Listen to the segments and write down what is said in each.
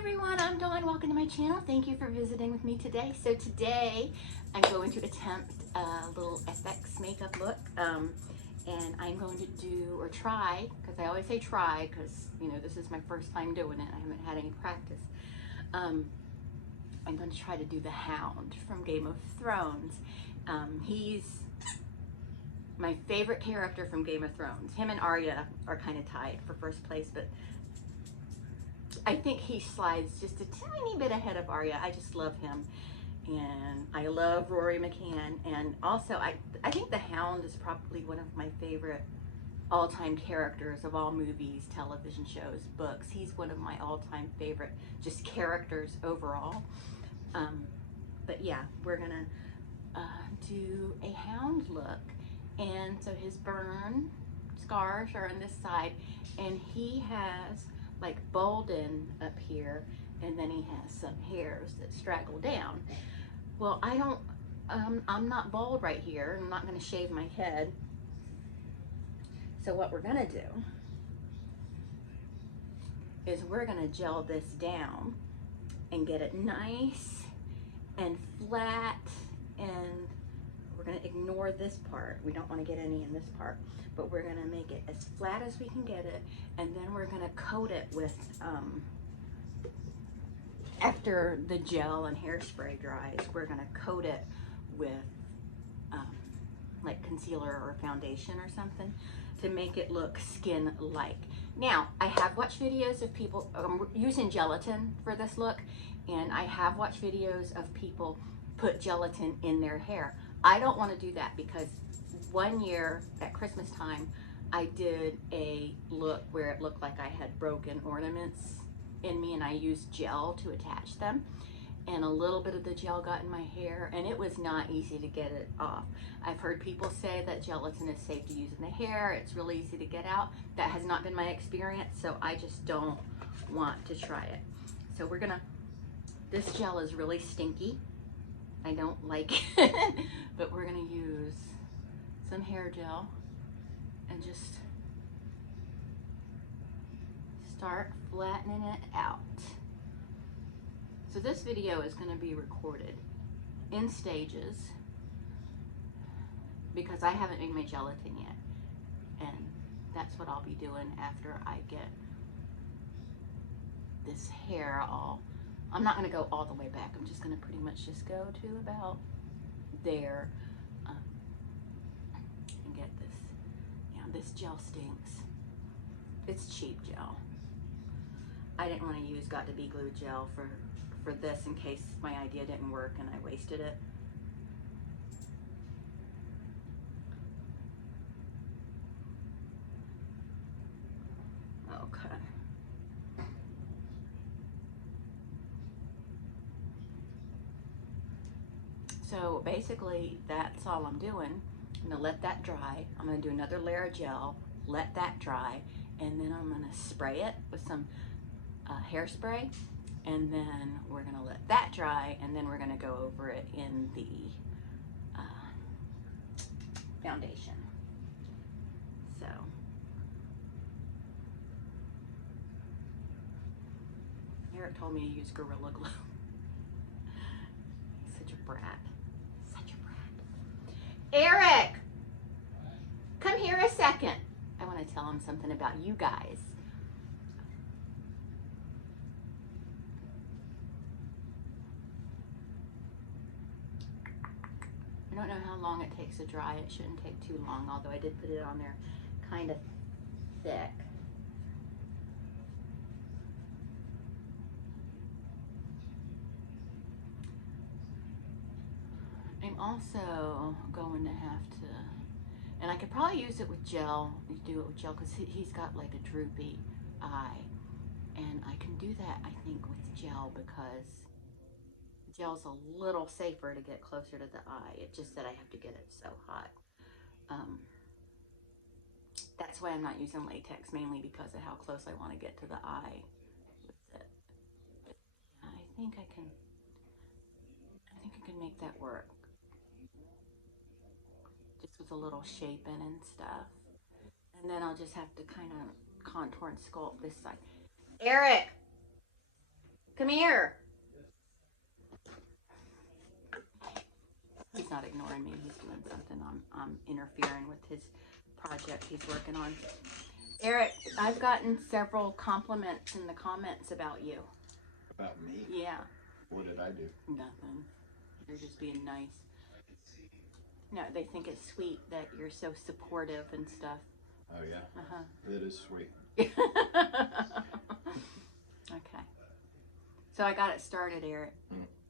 everyone, I'm Dawn. Welcome to my channel. Thank you for visiting with me today. So today I'm going to attempt a little FX makeup look, and I'm going to do, or try, because I always say try because this is my first time doing it. I haven't had any practice. I'm going to try to do the Hound from Game of Thrones. He's my favorite character from Game of Thrones. Him and Arya are kind of tied for first place, but I think he slides just a tiny bit ahead of Arya. I just love him, and I love Rory McCann, and also I think the Hound is probably one of my favorite all-time characters of all movies, television shows, books. He's one of my all-time favorite just characters overall. But yeah, we're gonna do a Hound look, and so his burn scars are on this side, and he has like Bolden up here, and then he has some hairs that straggle down. Well, I'm not bald right here. I'm not gonna shave my head. So what we're gonna do is we're gonna gel this down and get it nice and flat, and we're gonna ignore this part. We don't wanna get any in this part, but we're gonna make it as flat as we can get it, and then we're gonna coat it with, after the gel and hairspray dries, we're gonna coat it with like concealer or foundation or something to make it look skin-like. Now, I have watched videos of people using gelatin for this look, and I have watched videos of people put gelatin in their hair. I don't want to do that because one year at Christmas time, I did a look where it looked like I had broken ornaments in me, and I used gel to attach them, and a little bit of the gel got in my hair, and it was not easy to get it off. I've heard people say that gelatin is safe to use in the hair. It's really easy to get out. That has not been my experience, so I just don't want to try it. So we're gonna, this gel is really stinky. I don't like it, but we're gonna use some hair gel and just start flattening it out. So this video is going to be recorded in stages because I haven't made my gelatin yet, and that's what I'll be doing after I get this hair all. I'm not going to go all the way back. I'm just going to pretty much just go to about there, and get this. This gel stinks. It's cheap gel. I didn't want to use Got to Be Glue gel for this in case my idea didn't work and I wasted it. Okay. So basically that's all I'm doing. I'm gonna let that dry. I'm gonna do another layer of gel, let that dry, and then I'm gonna spray it with some hairspray, and then we're gonna let that dry, and then we're gonna go over it in the foundation. So Eric told me to use Gorilla Glue. Such a brat. Such a brat. Eric! Come here a second. I want to tell him something about you guys. I don't know how long it takes to dry. It shouldn't take too long, although I did put it on there kind of thick. I'm also going to have to, and I could probably use it with gel, do it with gel, because he's got like a droopy eye, and I can do that, I think, with gel because gel's a little safer to get closer to the eye. It's just that I have to get it so hot. That's why I'm not using latex, mainly because of how close I want to get to the eye with it. But yeah, I think I can make that work. Just with a little shaping and stuff. And then I'll just have to kind of contour and sculpt this side. Eric, here. He's not ignoring me. He's doing something. I'm interfering with his project he's working on. Eric, I've gotten several compliments in the comments about you. About me? Yeah. What did I do? Nothing. You're just being nice. No, they think it's sweet that you're so supportive and stuff. Oh, yeah? Uh-huh. That is sweet. Okay. So I got it started, Eric.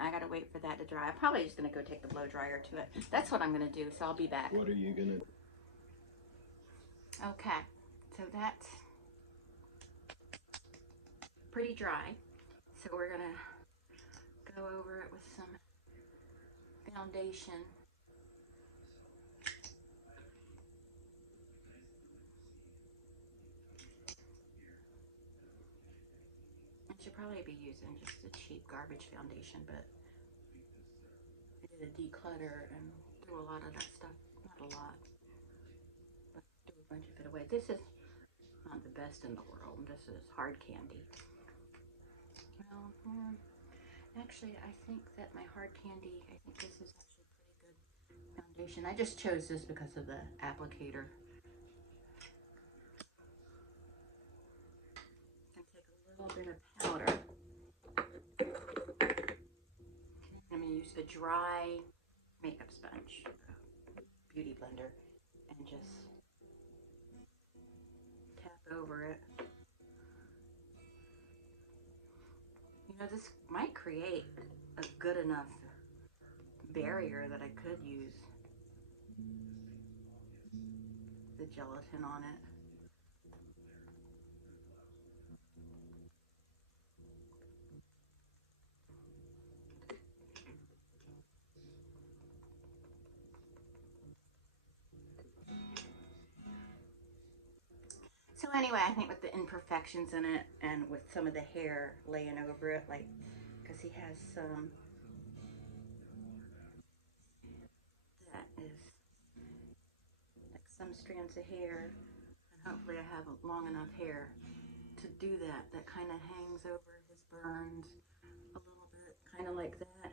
I gotta wait for that to dry. I'm probably just gonna go take the blow dryer to it. That's what I'm gonna do, so I'll be back. What are you gonna... Okay, so that's pretty dry. So we're gonna go over it with some foundation. I should probably be using just a cheap garbage foundation, but I did a declutter and threw a lot of that stuff. Not a lot, but threw a bunch of it away. This is not the best in the world. This is hard candy. Well, actually, I think that my hard candy, I think this is actually pretty good foundation. I just chose this because of the applicator. And take a little bit of powder. I'm going to use a dry makeup sponge, beauty blender, and just tap over it. You know, this might create a good enough barrier that I could use the gelatin on it. So anyway, I think with the imperfections in it and with some of the hair laying over it, like, because he has some that is like some strands of hair, and hopefully I have long enough hair to do that. That kind of hangs over his burns a little bit, kind of like that.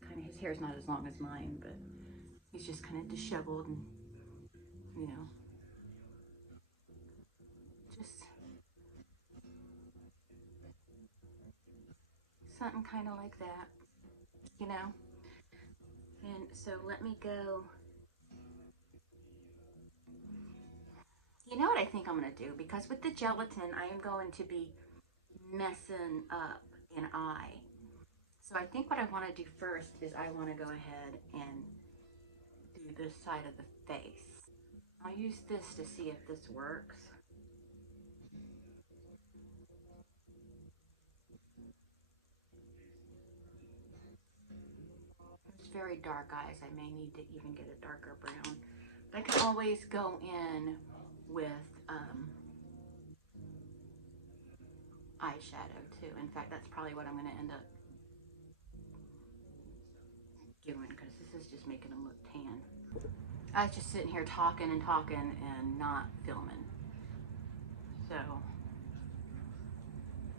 And then his hair's not as long as mine, but he's just kind of disheveled and, you know, just something kind of like that, you know. And so let me go. You know what I think I'm going to do? Because with the gelatin, I am going to be messing up an eye. So I think what I want to do first is I want to go ahead and do this side of the face. I'll use this to see if this works. It's very dark eyes. I may need to even get a darker brown. But I can always go in with eyeshadow too. In fact, that's probably what I'm going to end up doing, because this is just making them look tan. I was just sitting here talking and not filming. So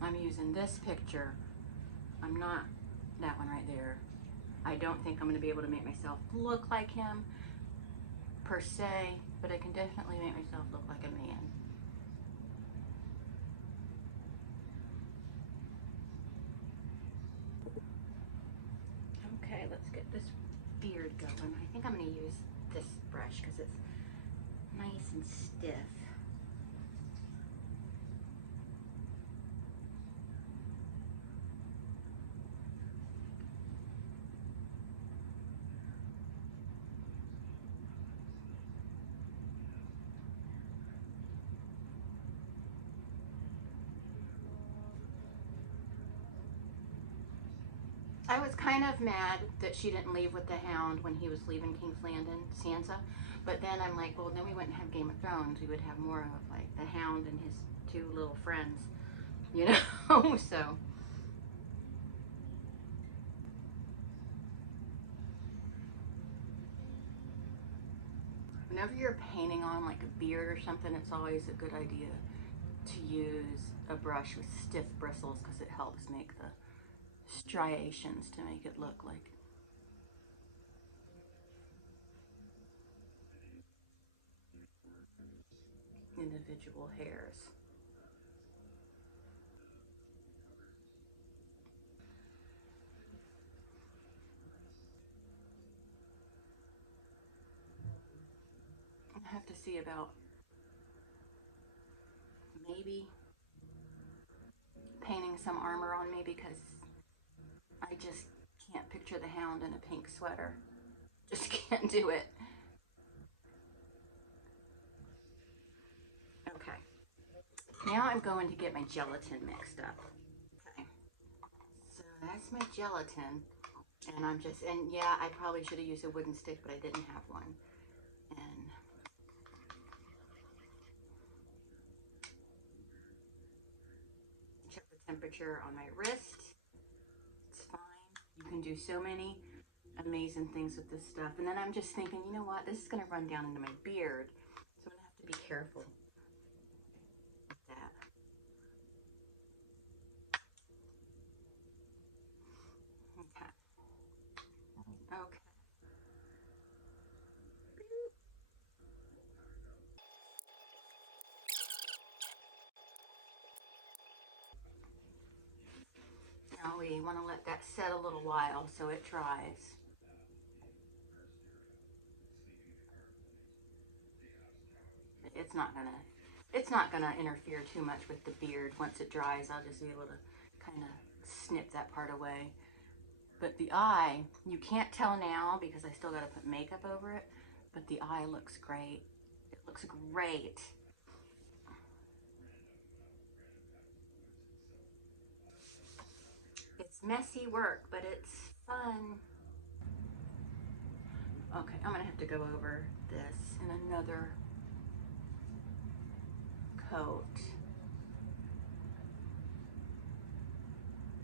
I'm using this picture. I'm not that one right there. I don't think I'm going to be able to make myself look like him per se, but I can definitely make myself look like a man. Okay, let's get this beard going. I think I'm going to use this brush because it's nice and stiff. I was kind of mad that she didn't leave with the Hound when he was leaving King's Landing, Sansa. But then I'm like, well, then we wouldn't have Game of Thrones. We would have more of like the Hound and his two little friends, you know? So. Whenever you're painting on like a beard or something, it's always a good idea to use a brush with stiff bristles because it helps make the striations to make it look like individual hairs. I have to see about maybe painting some armor on me because I just can't picture the Hound in a pink sweater. Just can't do it. Okay. Now I'm going to get my gelatin mixed up. Okay. So that's my gelatin. And yeah, I probably should have used a wooden stick, but I didn't have one. And check the temperature on my wrist. It's fine. You can do so many amazing things with this stuff. And then I'm just thinking, you know what? This is going to run down into my beard. So I'm going to have to be careful with that. Okay. Okay. Now we want to let that set a little while so it dries. It's not gonna interfere too much with the beard. Once it dries, I'll just be able to kind of snip that part away. But the eye, you can't tell now because I still got to put makeup over it, but the eye looks great. It looks great. It's messy work, but it's fun. Okay, I'm gonna have to go over this in another coat.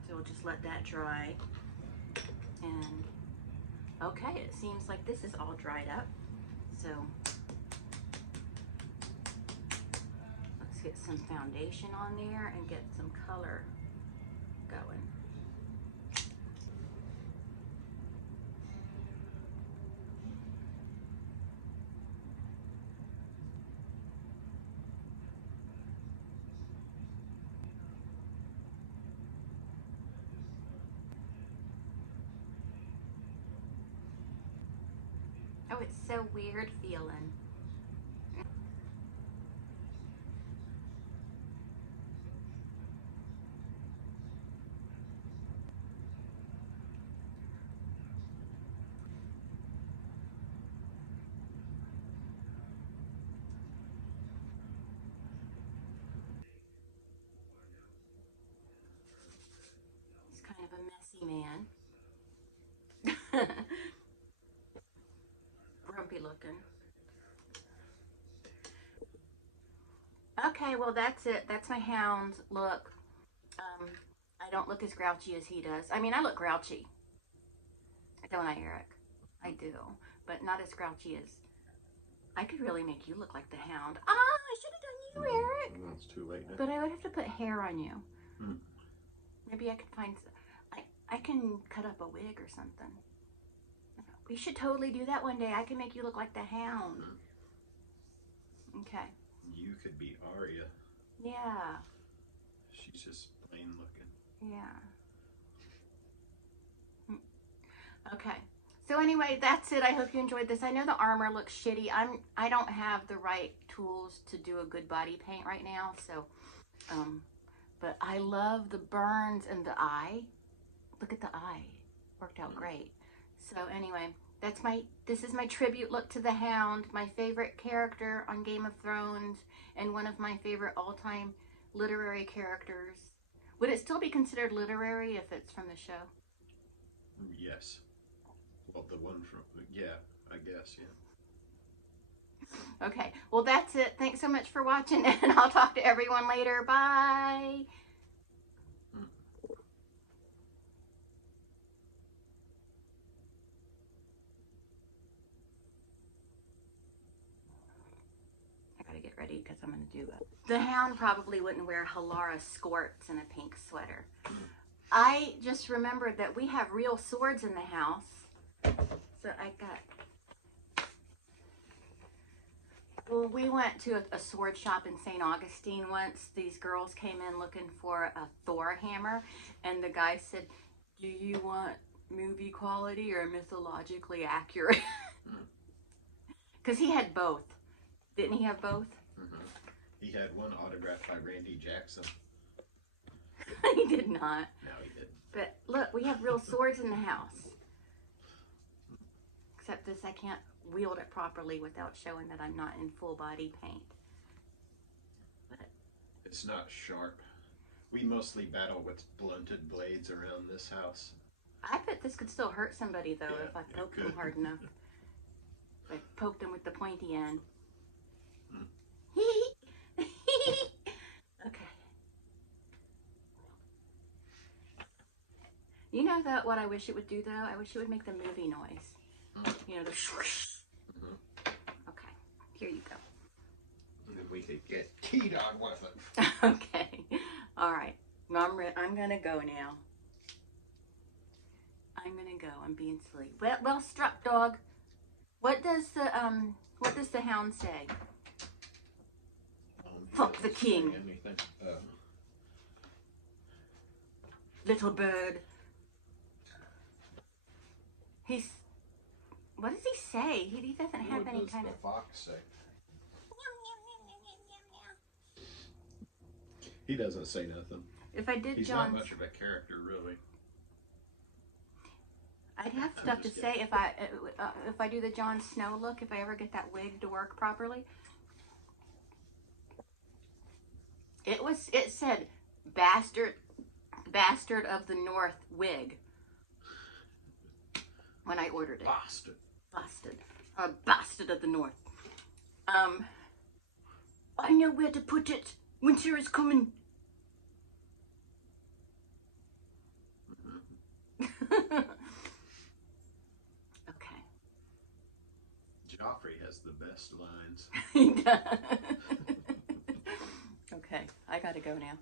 So we'll just let that dry. And okay, it seems like this is all dried up. So let's get some foundation on there and get some color going. Oh, it's so weird feeling. He's kind of a messy man. Grumpy looking. Okay, well that's it. That's my Hound look. I don't look as grouchy as he does. I mean, I look grouchy. Don't I, Eric? I do. But not as grouchy as... I could really make you look like the Hound. Ah, I should have done you, Eric. It's too late now. But I would have to put hair on you. Hmm. Maybe I could find... I can cut up a wig or something. We should totally do that one day. I can make you look like the Hound. Okay. You could be Aria. Yeah. She's just plain looking. Yeah. Okay. So anyway, that's it. I hope you enjoyed this. I know the armor looks shitty. I don't have the right tools to do a good body paint right now. So, but I love the burns and the eye. Look at the eye. Worked out great. So anyway, this is my tribute look to the Hound, my favorite character on Game of Thrones, and one of my favorite all-time literary characters. Would it still be considered literary if it's from the show? Yes. Well, the one from, yeah, I guess, yeah. Okay, well that's it. Thanks so much for watching, and I'll talk to everyone later. Bye. I gotta get ready because I'm gonna do The Hound probably wouldn't wear Halara skirts and a pink sweater. I just remembered that we have real swords in the house. So I got... Well, we went to a sword shop in St. Augustine once. These girls came in looking for a Thor hammer, and the guy said, "Do you want movie quality or mythologically accurate?" Because he had both. Didn't he have both? Mm-hmm. He had one autographed by Randy Jackson. He did not. No, he didn't. But look, we have real swords in the house. Except this, I can't wield it properly without showing that I'm not in full body paint. But it's not sharp. We mostly battle with blunted blades around this house. I bet this could still hurt somebody though, Yeah, if I poked them could. hard enough. If I poked them with the pointy end. Mm. Okay. You know that what I wish it would do though? I wish it would make the movie noise. You know, the swoosh. Okay, here you go. If we could get keyed on with it. Okay, all right. I'm gonna go now. I'm gonna go. I'm being silly. Well struck, dog. What does the Hound say? Fuck the king. Little bird. What does he say? He doesn't have any kind of... What does the fox say? He doesn't say nothing. If I did He's John's... not much of a character, really. I'd have stuff to say if I do the Jon Snow look, if I ever get that wig to work properly. It said bastard of the North wig when I ordered it. Bastard. Bastard of the North. I know where to put it. Winter is coming. Okay. Joffrey has the best lines. He does. Okay, I gotta go now.